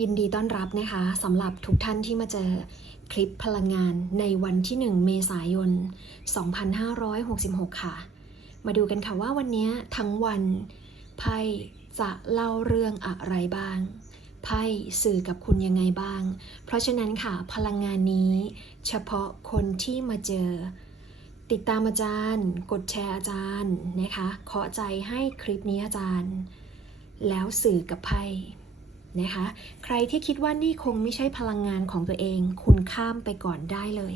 ยินดีต้อนรับนะคะสำหรับทุกท่านที่มาเจอคลิปพลังงานในวันที่ 1 เมษายน 2566 ค่ะ มาดูกันค่ะว่าวันนี้ทั้งวันไพ่จะเล่าเรื่องอะไรบ้างไพ่สื่อกับคุณยังไงบ้าง เพราะฉะนั้นค่ะพลังงานนี้ เฉพาะคนที่มาเจอ ติดตามอาจารย์ กดแชร์อาจารย์นะคะเคาะใจให้คลิปนี้อาจารย์ แล้วสื่อกับไพ่ นะคะ ใครที่คิดว่านี่คงไม่ใช่พลังงานของตัวเอง คุณข้ามไปก่อนได้เลย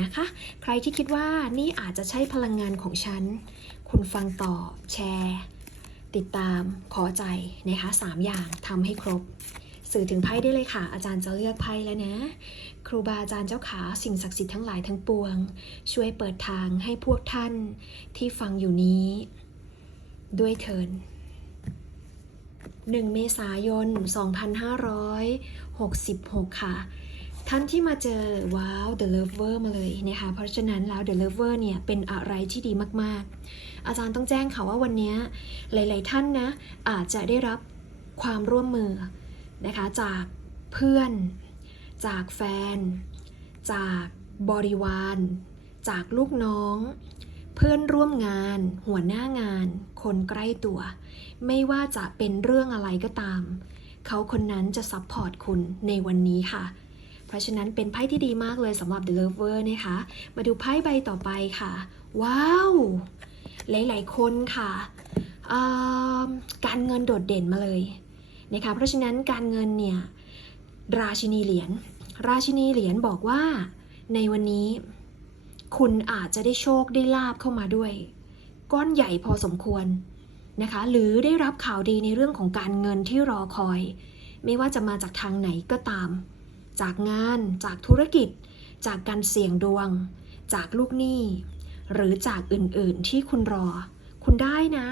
นะคะ ใครที่คิดว่านี่อาจจะใช่พลังงานของฉัน คุณฟังต่อแชร์ ติดตามขอใจนะคะสามอย่างทำให้ครบ สื่อถึงไพ่ได้เลยค่ะ อาจารย์จะเลือกไพ่แล้วนะ ครูบาอาจารย์เจ้าขาสิ่งศักดิ์สิทธิ์ทั้งหลายทั้งปวง ช่วยเปิดทางให้พวกท่านที่ฟังอยู่นี้ ด้วยเทิน 1 เมษายน 2566 ค่ะ ท่านที่มาเจอว้าว The Lover มาเลยนะคะเพราะฉะนั้นแล้ว The Lover เนี่ยเป็นอะไรที่ดีมากๆ อาจารย์ต้องแจ้งค่ะว่าวันนี้หลาย ๆ ท่านนะอาจจะได้รับความร่วมมือนะคะจากเพื่อน จากแฟน จากบริวาร จากลูกน้อง เพื่อนร่วมงาน หัวหน้างาน คนใกล้ตัว ไม่ว่าจะเป็นเรื่องอะไรก็ตาม เขาคนนั้นจะซัพพอร์ตคุณในวันนี้ค่ะ เพราะฉะนั้นเป็นไพ่ที่ดีมากเลยสำหรับ The Lover นะคะ มาดูไพ่ใบต่อไปค่ะ ว้าว หลาย ๆ คนค่ะ การเงินโดดเด่นมาเลยนะคะ เพราะฉะนั้นการเงินเนี่ย ราชินีเหรียญ ราชินีเหรียญบอกว่าในวันนี้ คุณอาจจะได้โชคได้ลาบเข้ามาด้วย ก้อนใหญ่พอสมควรนะคะ หรือได้รับข่าวดีในเรื่องของการเงินที่รอคอย ไม่ว่าจะมาจากทางไหนก็ตาม จากงานจากธุรกิจ จากการเสี่ยงดวง จากลูกหนี้ หรือจากอื่นๆที่คุณรอ คุณได้นะ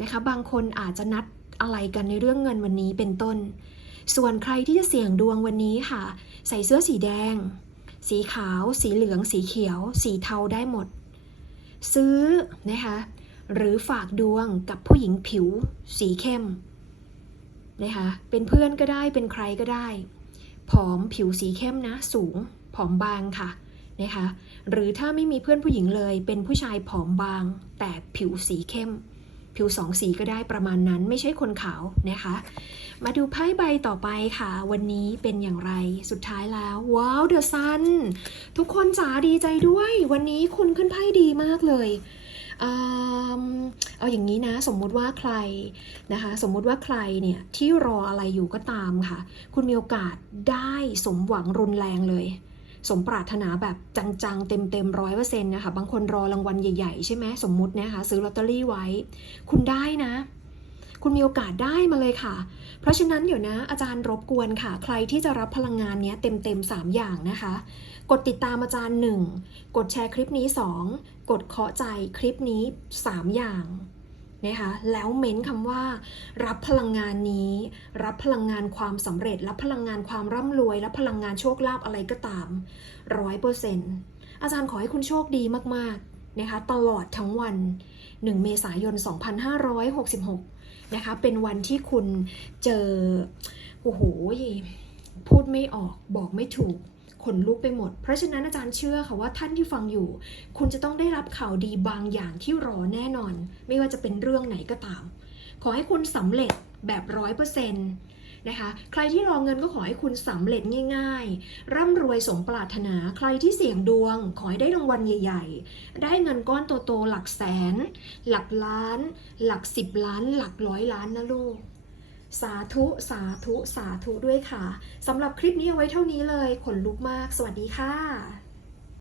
นะคะ บางคนอาจจะนัดอะไรกันในเรื่องเงินวันนี้เป็นต้น ส่วนใครที่จะเสี่ยงดวงวันนี้ค่ะ ใส่เสื้อสีแดง สีขาว สีเหลือง สีเขียว สีเทาได้หมด ซื้อนะคะหรือฝากดวงกับผู้หญิงผิว สีเข้มนะคะเป็นเพื่อนก็ได้เป็นใครก็ได้ ผอมผิวสีเข้มนะ สูง ผอมบางค่ะนะคะหรือถ้าไม่มีเพื่อนผู้หญิงเลย เป็นผู้ชายผอมบาง แต่ผิวสีเข้ม ผิวสองสีก็ได้ประมาณนั้นไม่ใช่คนขาวนะคะ มาดูไพ่ใบต่อไปค่ะ วันนี้เป็นอย่างไรสุดท้ายแล้ว ว้าวเดอะซันทุกคนจ๋าดีใจด้วย วันนี้คุณขึ้นไพ่ดีมากเลยเอาอย่างนี้นะสมมุติว่าใครนะคะสมมุติว่าใครเนี่ยที่รออะไรอยู่ก็ตามค่ะ คุณมีโอกาสได้สมหวังรุนแรงเลย สมปรารถนาแบบจังๆ เต็มๆร้อยเปอร์เซ็นต์นะคะ บางคนรอรางวัลใหญ่ๆ ใช่ไหมสมมุตินะคะ ซื้อลอตเตอรี่ไว้ คุณได้นะ คุณมีโอกาสได้มาเลยค่ะ เพราะฉะนั้นเดี๋ยวนะ อาจารย์รบกวนค่ะ ใครที่จะรับพลังงานนี้เต็มๆ 3 อย่างนะคะ กดติดตามอาจารย์ 1 กดแชร์คลิปนี้ 2 กดเคาะใจคลิปนี้ 3 อย่าง นะคะแล้วเม้นคำว่า รับพลังงานนี้ รับพลังงานความสำเร็จ รับพลังงานความร่ำรวย รับพลังงานโชคลาภอะไรก็ตามร้อยเปอร์เซ็นต์อาจารย์ขอให้คุณโชคดีมากๆนะคะตลอดทั้งวัน 1 เมษายน 2566 นะคะเป็นวันที่คุณเจอโอ้โหพูดไม่ออกบอกไม่ถูก ขนลุกไปหมด เพราะฉะนั้นอาจารย์เชื่อค่ะว่าท่านที่ฟังอยู่ คุณจะต้องได้รับข่าวดีบางอย่างที่รอแน่นอน ไม่ว่าจะเป็นเรื่องไหนก็ตาม ขอให้คุณสำเร็จแบบร้อยเปอร์เซ็นต์นะคะใครที่รอเงินก็ขอให้คุณสำเร็จง่ายๆ ร่ำรวยสมปรารถนา ใครที่เสี่ยงดวง ขอให้ได้รางวัลใหญ่ ๆ ได้เงินก้อนโตๆหลักแสน หลักล้าน หลักสิบล้าน หลักร้อยล้านนะลูก สาธุ สาธุ สาธุด้วยค่ะสำหรับคลิปนี้เอาไว้เท่านี้เลย ขนลุกมาก สวัสดีค่ะ